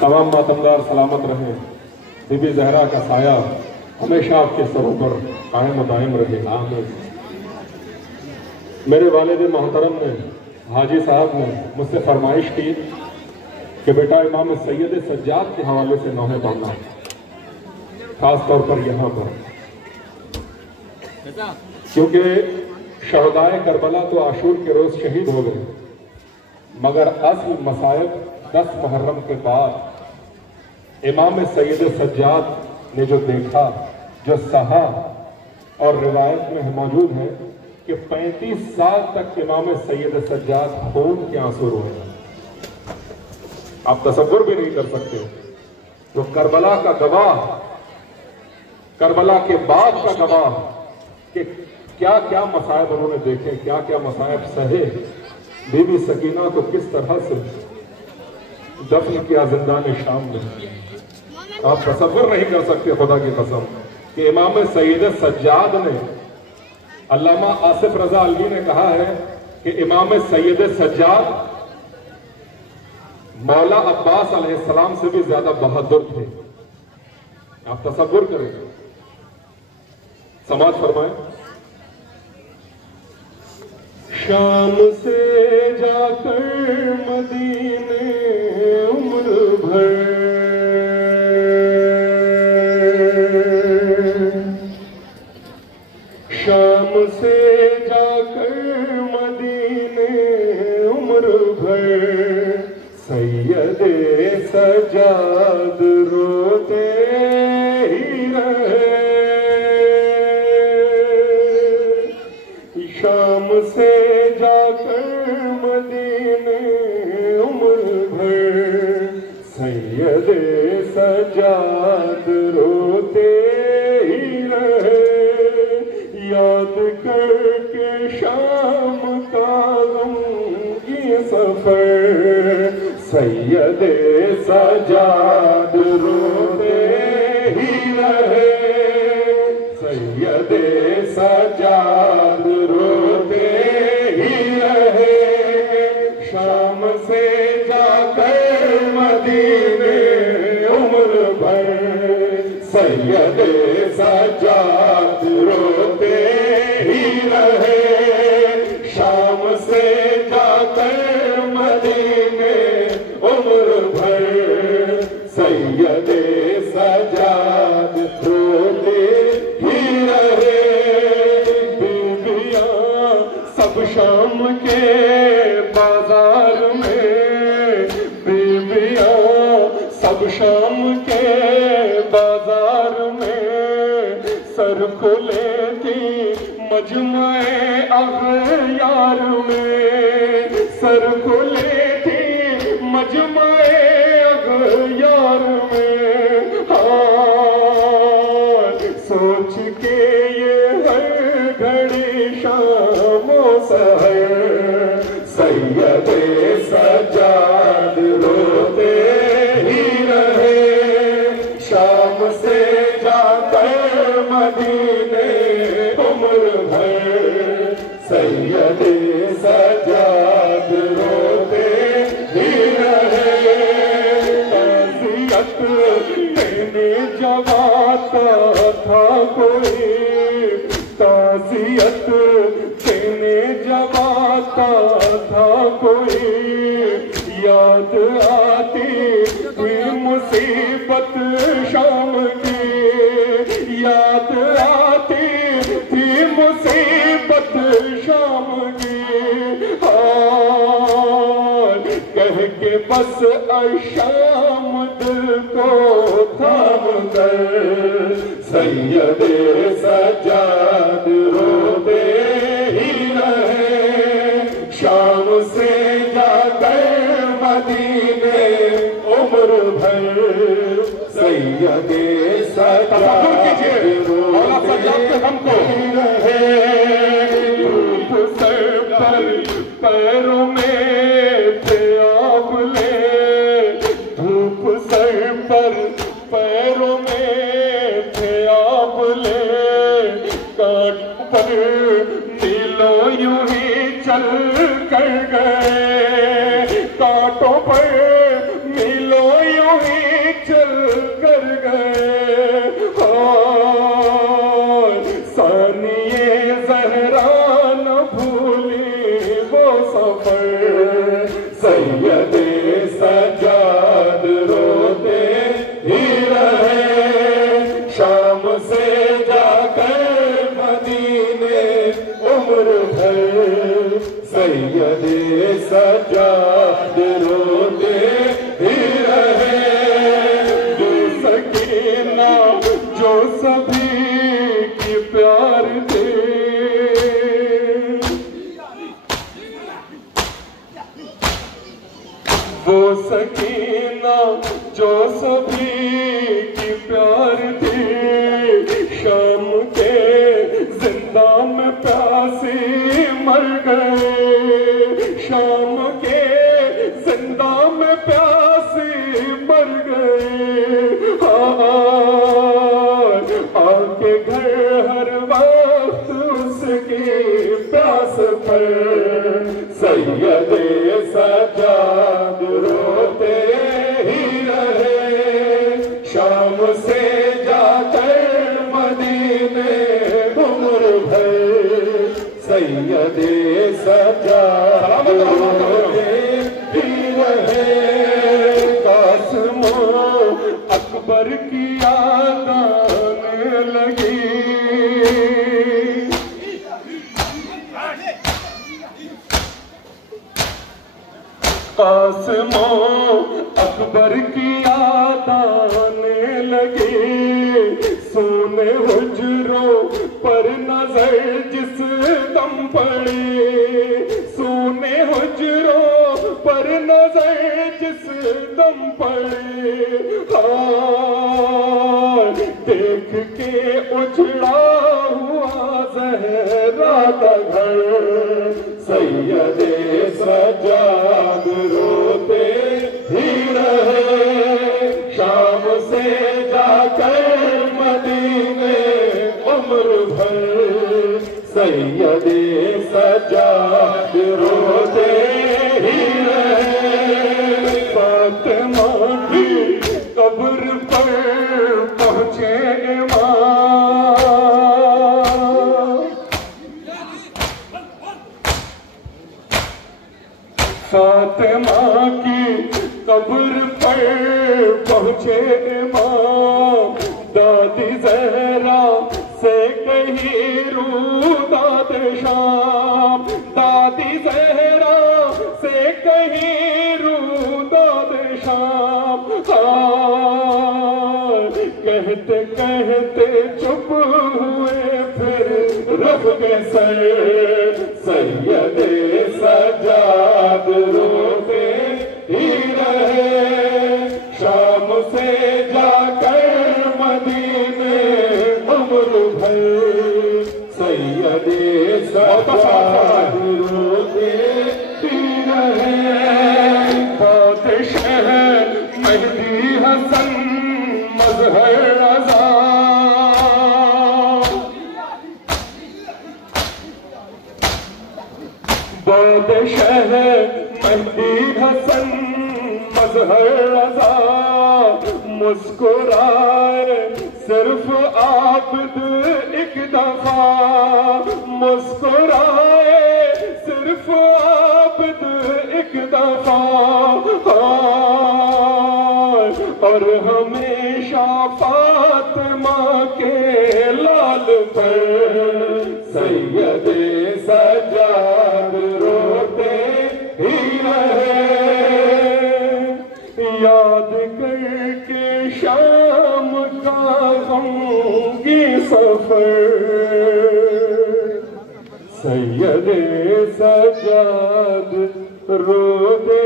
तमाम मातमदार सलामत रहें। बीबी जहरा का साया हमेशा आपके सरों पर कायम दायम रहे। आमीन। मेरे वालिद मोहतरम ने, हाजी साहब ने मुझसे फरमाइश की कि बेटा इमाम सैयद सज्जाद के हवाले से नौहे पढ़ना, खास तौर पर यहाँ पर, क्योंकि शहदाए करबला तो आशूर के रोज शहीद हो गए, मगर असल मसायब 10 मुहर्रम के बाद इमाम सैयद सज्जाद ने जो देखा, जो सहा, और रिवायत में मौजूद है कि 35 साल तक इमाम सैयद सज्जाद खून के आंसू रोए। आप तसव्वुर भी नहीं कर सकते। तो करबला का गवाह, करबला के बाद का गवाह कि क्या क्या मसायब उन्होंने देखे, क्या क्या मसायब सहे। बीबी सकीना को किस तरह से दफन किया जिंदान शाम में, आप तसव्वुर नहीं कर सकते। खुदा की कसम कि इमाम सैयद सज्जाद ने, अल्लामा आसिफ रजा अलवी ने कहा है कि इमाम सैयद सज्जाद मौला अब्बास अलैहिस्सलाम से भी ज्यादा बहादुर थे। आप तसव्वुर करें, समाज फरमाएं। शाम से जाकर मदीने उम्र भर, शाम से जाकर मदीने उम्र भर, सैयदे सज्जाद रोते ही रहे। शाम से जाकर मदीने उम्र भर, सैयदे सज्जाद रोते ही रहे। याद करके शाम का गम की सफर, सैयदे सज्जाद रोते ही रहे। सैयदे सज्जाद रोते ही रहे। शाम से जाकर मदीने उम्र भर, सैयदे सज्जाद रोते ही रहे। शाम से जाकर मदीने उम्र भर, सैयदे सज्जाद रोते ही रहे। बीबियां सब शाम के बाजार में, बीबियां सब शाम के बाजार में, सर खुले थी मजमे अग़यार में, सर खुले थी मजमे अग़यार में। हाँ, सोच के ये हर घड़ी शामो सहर, सैयदे सज्जाद रोते ही रहे। शाम से जाकर मदीने उम्र भर, सैयदे सज्जाद रोते ही रहे। ताज़ियत देने जवाता था कोई, ताज़ियत देने जवाता था कोई, याद आती थी मुसीबत शाम की, याद आती थी मुसीबत शाम की। हाँ, कह के बस शाम दिल को थाम कर, सैयदे सज्जाद रोते ही रहे। शाम से जाकर मदीने उम्र भर, सैयदे सज्जाद रोते ही रहे। धूप सर पर पैरों में थे आंवले, धूप सर पर पैरों में थे आंवले, काट पर नीलों यूं ही चल कर गए, कांटों पर नीलों यूं ही जो सभी की प्यार थी, शाम के जिंदा में प्यासी मर गए, शाम के जिंदा में प्यासी मर गए। आके घर हर वक्त उसकी प्यास पर सैयदे सजाद रोते ही रहे, शाम से जाकर मदीने उम्र भर सैयदे सजाद रोते ही रहे। कासिम अकबर की याद आने लगी, कासिम अकबर की याद आने लगी, सोने हुजरों पर नजर जिस दम पड़ी, सोने हुजरों पर नजर जिस दम पड़ी। देख के उजड़ा हुआ ज़हरा का घर सैयदे सजाद रोते ही रहे, शाम से जाकर मदीने उम्र भर सैयदे सजाद रोते ही रहे। फातिमा की कब्र पर पहुंचे इमाम, फातिमा की कब्र पर पहुंचे इमाम, दादी ज़हरा से कही रूदाद शाम, दादी ज़हरा से कही रूदाद शाम। कहते कहते चुप हुए फिर रख के सर सैयदे सजाद रोते ही रहे, शाम से जाकर मदीने उम्र भर सैयदे सजाद रोते ही रहे। बादशाह मेहदी हसन मजहर रज़ा, बादशाह मेहदी हसन मजहर रज़ा, मुस्कुराए सिर्फ आबद एक दफा, मुस्कुराए सिर्फ आबद एक दफा, और हमेशा फातिमा के लाल पर सैयदे सजाद रोते ही रहे। याद करके शाम का गमगी सफर सैयदे सजाद रोते